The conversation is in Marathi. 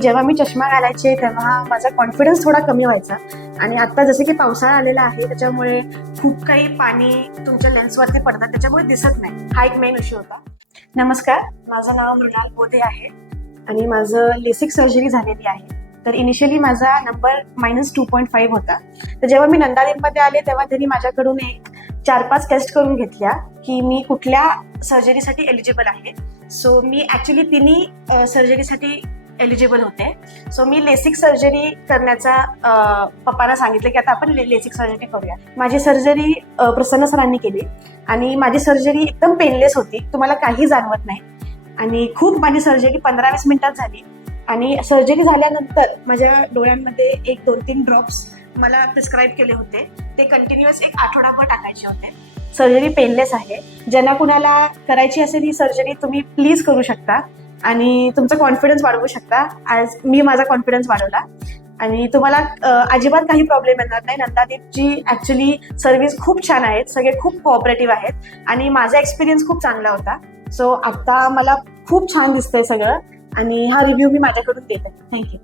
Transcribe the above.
जेव्हा मी चष्मा घालायचे तेव्हा माझा कॉन्फिडन्स थोडा कमी व्हायचा आणि आता जसे की पावसाळा आलेला आहे त्याच्यामुळे खूप काही पाणी तुमच्या लेन्सवरती पडतात, त्याच्यामुळे दिसत नाही. हा एक मेन इश्यू होता. नमस्कार, माझं नाव मृणाल बोधे आहे आणि माझं लेसिक सर्जरी झालेली आहे. तर इनिशियली माझा नंबर -2.5 होता. तर जेव्हा मी नंदादीपमध्ये आले तेव्हा त्यांनी माझ्याकडून एक 4-5 टेस्ट करून घेतल्या की मी कुठल्या सर्जरीसाठी एलिजिबल आहे. सो मी ॲक्च्युली तिन्ही सर्जरीसाठी एलिजिबल होते. सो मी लेसिक सर्जरी करण्याचा पप्पांना सांगितलं की आता आपण लेसिक सर्जरी करूया. माझी सर्जरी प्रसन्न सरांनी केली आणि माझी सर्जरी एकदम पेनलेस होती, तुम्हाला काही जाणवत नाही आणि खूप माझी सर्जरी 15-20 मिनिटात झाली. आणि सर्जरी झाल्यानंतर माझ्या डोळ्यांमध्ये 1-2-3 ड्रॉप्स मला प्रिस्क्राईब केले होते, ते कंटिन्युअस एक आठवडाभर टाकायचे होते. सर्जरी पेनलेस आहे. ज्यांना कुणाला करायची असेल ही सर्जरी तुम्ही प्लीज करू शकता आणि तुमचा कॉन्फिडन्स वाढवू शकता. आज मी माझा कॉन्फिडन्स वाढवला आणि तुम्हाला अजिबात काही प्रॉब्लेम येणार नाही. नंदादीपची ॲक्च्युली सर्व्हिस खूप छान आहेत, सगळे खूप कोऑपरेटिव्ह आहेत आणि माझा एक्सपिरियन्स खूप चांगला होता. सो आता मला खूप छान दिसतंय सगळं आणि हा रिव्ह्यू मी माझ्याकडून देते. थँक्यू.